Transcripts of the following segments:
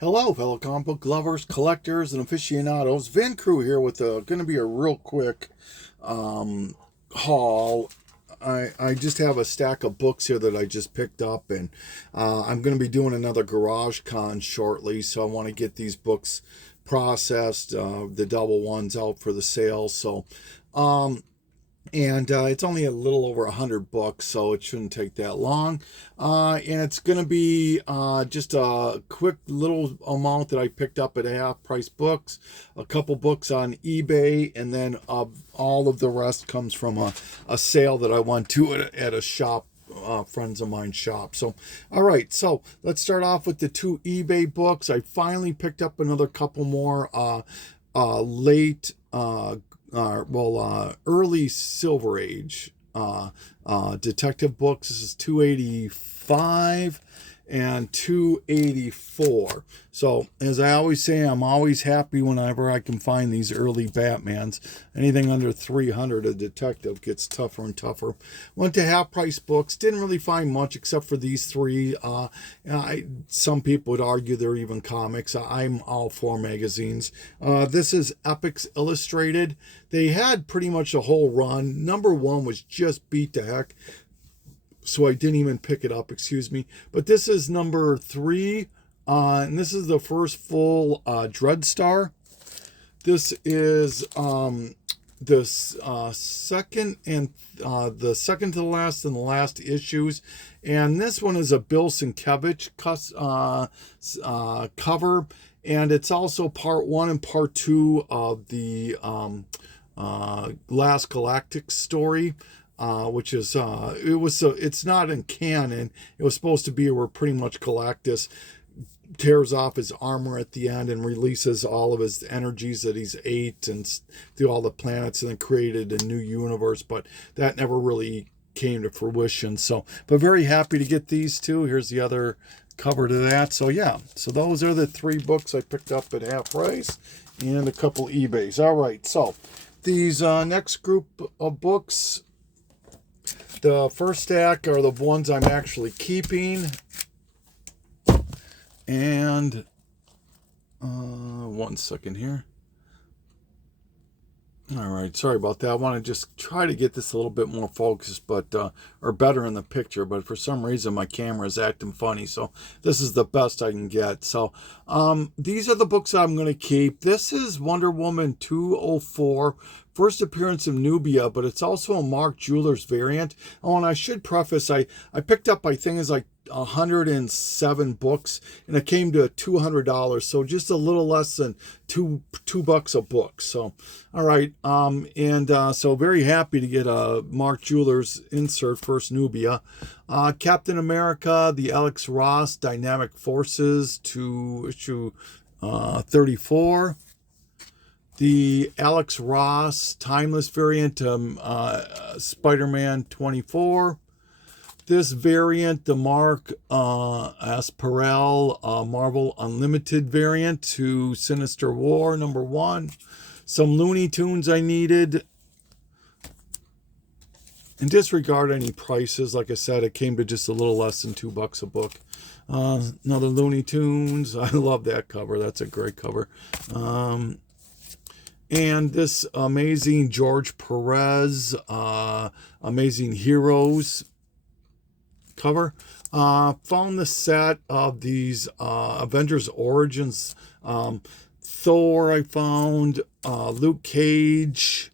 Hello, fellow comic book lovers, collectors, and aficionados. Van Crew here with going to be a real quick um, haul. I just have a stack of books here that I just picked up, and I'm going to be doing another Garage Con shortly, so I want to get these books processed, the double ones out for the sale. So, um, and it's only a little over 100 books, so it shouldn't take that long. And it's going to be just a quick little amount that I picked up at Half Price Books, a couple books on eBay, and then all of the rest comes from a sale that I went to at a shop, friends of mine shop. So, all right, so let's start off with the two eBay books. I finally picked up another couple more late early Silver Age detective books. This is 285 and 284. So, as I always say, I'm always happy whenever I can find these early Batmans. Anything under 300, a detective gets tougher and tougher. Went to Half Price Books, didn't really find much except for these three. Some people would argue they're even comics. I'm all for magazines. This is Epics Illustrated. They had pretty much a whole run. Number one was just beat to heck, so I didn't even pick it up, excuse me. But this is number 3, and this is the first full Dreadstar. This is this second and the second to the last and the last issues, and this one is a Bill Sienkiewicz cover, and it's also part 1 and part 2 of the Last Galactic story. Which is it's not in canon. It was supposed to be where pretty much Galactus tears off his armor at the end and releases all of his energies that he's ate and through all the planets, and then created a new universe. But that never really came to fruition. So, but very happy to get these two. Here's the other cover to that. So yeah, so those are the 3 books I picked up at Half Price and a couple eBays. All right, so these next group of books. The first stack are the ones I'm actually keeping. And one second here. All right, sorry about that. I want to just try to get this a little bit more focused, but or better in the picture. But for some reason, my camera is acting funny, so this is the best I can get. So these are the books I'm going to keep. This is Wonder Woman 204, first appearance of Nubia, but it's also a Mark Jewelers variant. Oh, and I should preface, I picked up, I think it's like 107 books, and it came to $200, so just a little less than two bucks a book. So all right, so very happy to get a Mark Jewelers insert, first Nubia. Captain America, the Alex Ross Dynamic Forces to issue 34. The Alex Ross Timeless variant, Spider-Man 24. This variant, the Mark Asparell Marvel Unlimited variant to Sinister War number 1. Some Looney Tunes I needed. And disregard any prices. Like I said, it came to just a little less than $2 a book. Another Looney Tunes. I love that cover. That's a great cover. And this amazing George Perez Amazing Heroes cover. Found the set of these Avengers Origins, Thor I found, Luke Cage,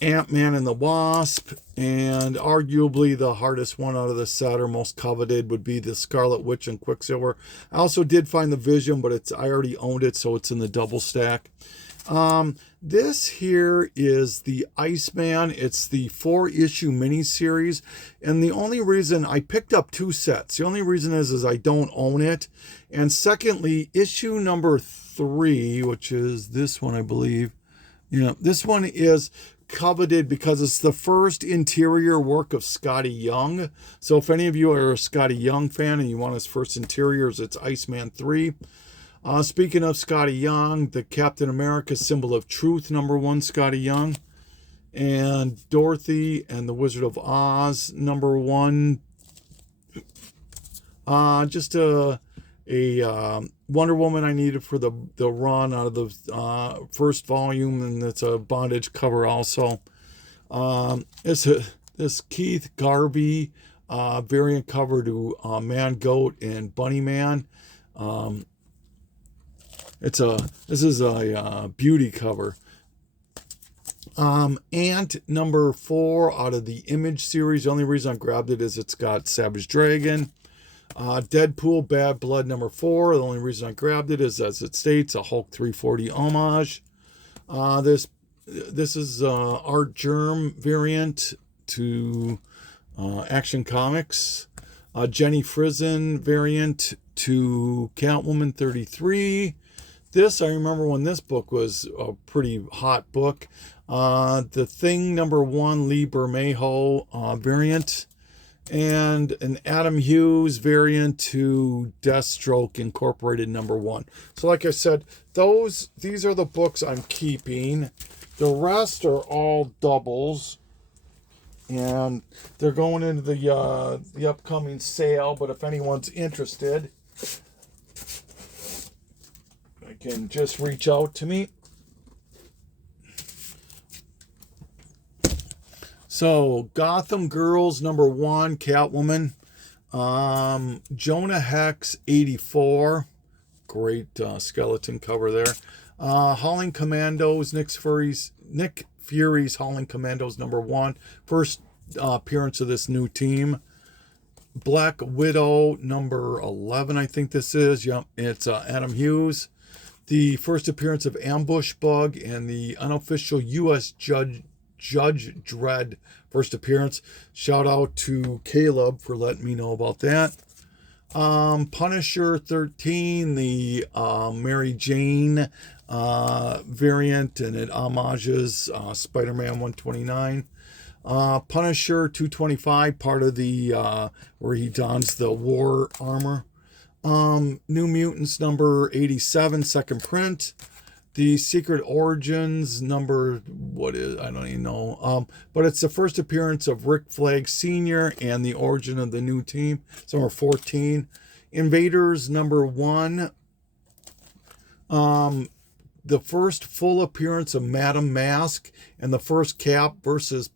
Ant-Man and the Wasp, and arguably the hardest one out of the set, or most coveted, would be the Scarlet Witch and Quicksilver. I also did find the Vision, but I already owned it, so it's in the double stack. This here is the Iceman. It's the 4-issue miniseries, and the only reason I picked up 2 sets, the only reason is I don't own it, and secondly, issue number 3, which is this one, I believe. Yeah, this one is coveted because it's the first interior work of Scotty Young. So if any of you are a Scotty Young fan and you want his first interiors, it's Iceman 3. Speaking of Scotty Young, the Captain America Symbol of Truth, number 1, Scotty Young. And Dorothy and the Wizard of Oz, number 1. Just a Wonder Woman I needed for the run out of the first volume, and it's a bondage cover also. This Keith Garvey variant cover to Man Goat and Bunny Man. This is a beauty cover. Ant number 4 out of the Image series. The only reason I grabbed it is it's got Savage Dragon. Deadpool Bad Blood number 4. The only reason I grabbed it is, as it states, a Hulk 340 homage. This is Art Germ variant to Action Comics. Jenny Frison variant to Catwoman 33. This, I remember when this book was a pretty hot book. The Thing number 1, Lee Bermejo variant. And an Adam Hughes variant to Deathstroke Incorporated number 1. So like I said, these are the books I'm keeping. The rest are all doubles. And they're going into the upcoming sale. But if anyone's interested, I can just reach out to me. So, Gotham Girls number 1, Catwoman. Jonah Hex 84. Great skeleton cover there. Howling Commandos, Nick Fury's Howling Commandos number 1. First appearance of this new team. Black Widow number 11, I think this is. Yep, it's Adam Hughes. The first appearance of Ambush Bug and the unofficial U.S. Judge Dredd first appearance. Shout out to Caleb for letting me know about that. Punisher 13, the Mary Jane variant, and it homages Spider-Man 129. Punisher 225, part of the where he dons the war armor. New Mutants number 87, second print. The Secret Origins number, I don't even know. But it's the first appearance of Rick Flag Sr. and the origin of the new team. It's number 14. Invaders number 1. The first full appearance of Madam Mask and the first Cap versus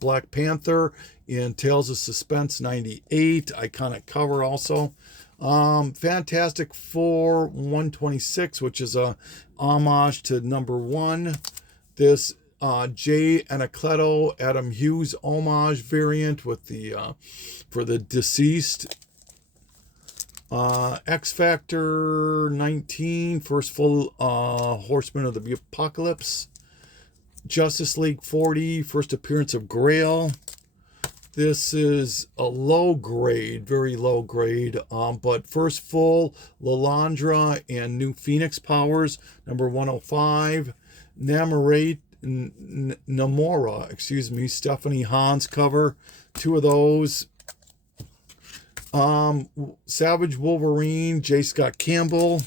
Black Panther in Tales of Suspense 98. Iconic cover also. Fantastic Four 126, which is a homage to number 1. This Jay Anacleto Adam Hughes homage variant with the for the deceased. X Factor 19, first full Horseman of the Apocalypse. Justice League 40, first appearance of Grail. This is a low grade, very low grade, but first full Lalandra and New Phoenix powers, number 105. Namora, Stephanie Hans cover, 2 of those. Savage Wolverine, J. Scott Campbell.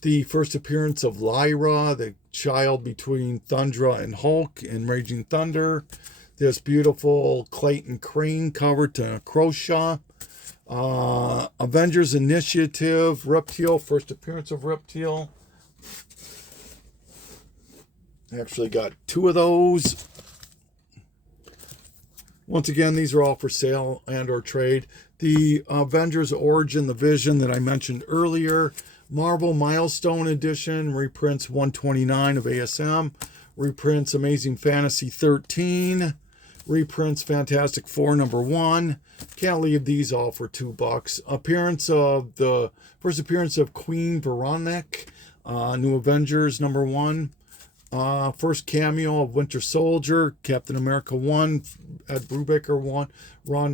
The first appearance of Lyra, the child between Thundra and Hulk in Raging Thunder. This beautiful Clayton Crane cover to Croshaw. Avengers Initiative, Reptile, first appearance of Reptile. Actually got 2 of those. Once again, these are all for sale and or trade. The Avengers Origin, the Vision that I mentioned earlier. Marvel Milestone Edition, reprints 129 of ASM. Reprints Amazing Fantasy 13. Reprints Fantastic Four number 1. Can't leave these all for $2. First appearance of Queen Veronica, New Avengers number 1. First cameo of Winter Soldier, Captain America 1, Ed Brubaker 1.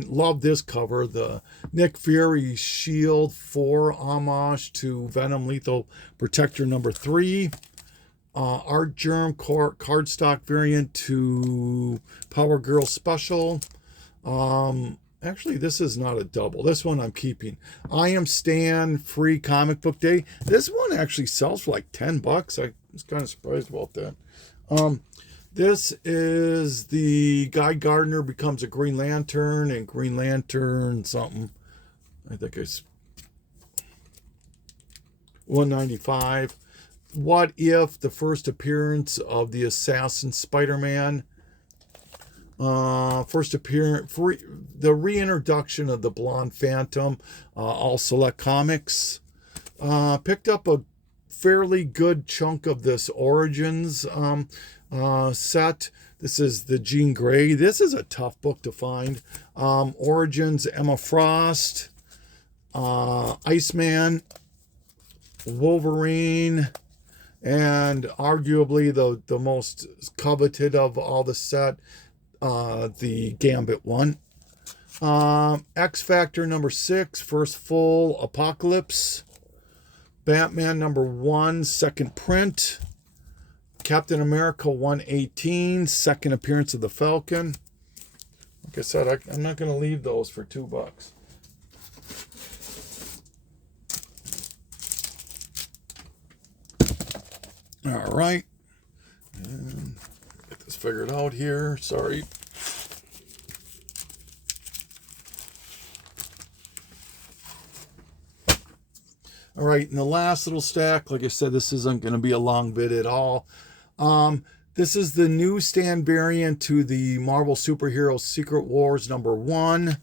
Love this cover. The Nick Fury Shield 4 homage to Venom Lethal Protector number 3. Art Germ cardstock variant to Power Girl Special. Actually, this is not a double. This one I'm keeping. I Am Stan Free Comic Book Day. This one actually sells for like $10. I was kind of surprised about that. This is the Guy Gardner becomes a Green Lantern and Green Lantern something. I think $195. What If, the first appearance of the Assassin Spider-Man. First appearance, the reintroduction of the Blonde Phantom, all select comics. Picked up a fairly good chunk of this Origins set. This is the Jean Grey. This is a tough book to find. Origins, Emma Frost, Iceman, Wolverine, and arguably the most coveted of all the set, the Gambit one. X Factor number 6, first full Apocalypse. Batman number 1, second print. Captain America 118, second appearance of the Falcon. Like I said, I'm not going to leave those for $2. All right. And get this figured out here. Sorry. All right, in the last little stack, like I said, this isn't going to be a long vid at all. This is the newsstand variant to the Marvel Superhero Secret Wars number 1.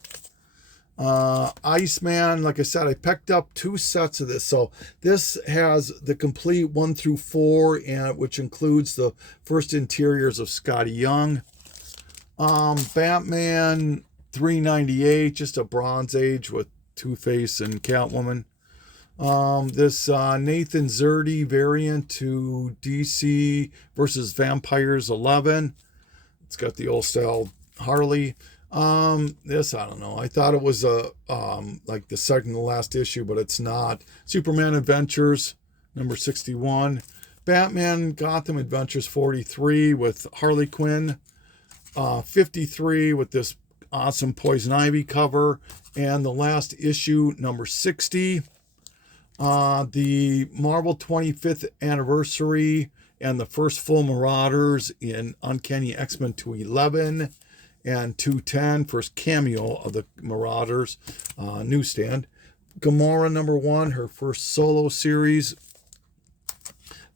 Iceman, like I said, I picked up 2 sets of this. So this has the complete 1 through 4, and which includes the first interiors of Scotty Young. Batman 398, just a Bronze Age with Two-Face and Catwoman. This Nathan Zerdy variant to DC versus Vampires 11. It's got the old style Harley. This, I don't know. I thought it was like the second to last issue, but it's not. Superman Adventures number 61. Batman Gotham Adventures 43 with Harley Quinn. 53 with this awesome Poison Ivy cover. And the last issue, number 60. The Marvel 25th anniversary and the first full Marauders in Uncanny X-Men 211 and 210, first cameo of the Marauders, newsstand. Gamora number 1, her first solo series.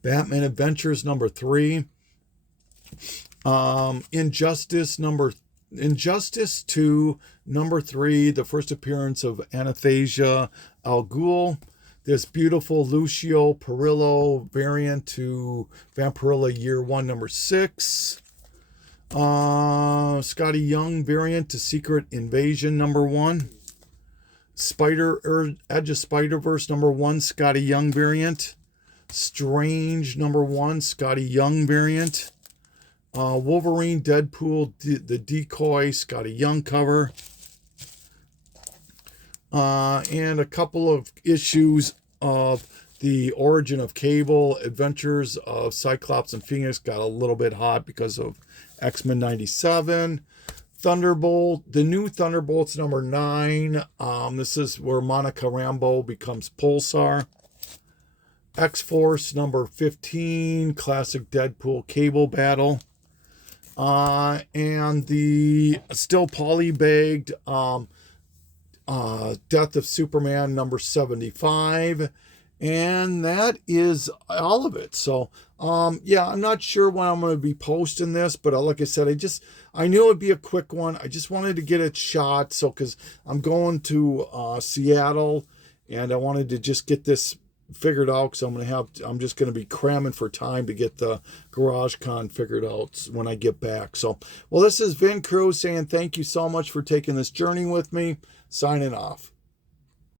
Batman Adventures number 3. Injustice 2 number 3, the first appearance of Anastasia Al Ghul. This beautiful Lucio Perillo variant to Vampirilla Year 1 number 6. Scotty Young variant to Secret Invasion number 1. Edge of Spider-Verse number 1, Scotty Young variant. Strange number 1, Scotty Young variant. Wolverine Deadpool, the Decoy, Scotty Young cover. And a couple of issues of the Origin of Cable, Adventures of Cyclops and Phoenix got a little bit hot because of X-Men 97. Thunderbolt, the new Thunderbolts number 9. This is where Monica Rambeau becomes Pulsar. X-Force number 15, classic Deadpool Cable battle. And the still polybagged Death of Superman number 75, and that is all of it. So yeah, I'm not sure when I'm going to be posting this, but like I said, I knew it'd be a quick one. I just wanted to get it shot, so because I'm going to Seattle and I wanted to just get this figured out, because I'm just going to be cramming for time to get the GarageCon figured out when I get back. So, well, this is Vin Cruz saying thank you so much for taking this journey with me. Signing off.